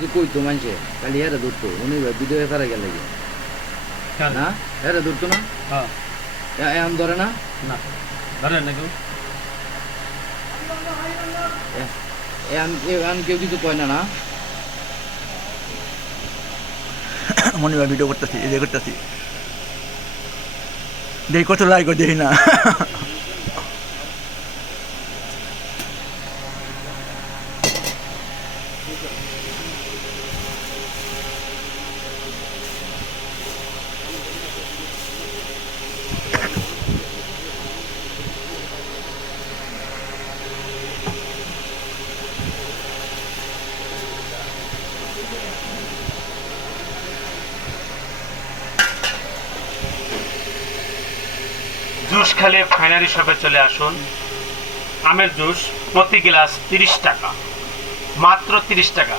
কিছু কইতো মানুষে খালি হেরে ধরতো উনি ভিডিও ফেরা গেলে না হেরে ধরতো না এখন ধরে না না ধরে না কেউ এখন কেউ কিছু কয় না না মনে হয় ভিডিও করতেছি এই করতেছি দেখি কত লাইক দেখি না জুস খেলে ফাইনারি শপে চলে আসুন আমের জুস প্রতি গ্লাস 30 টাকা মাত্র 30 টাকা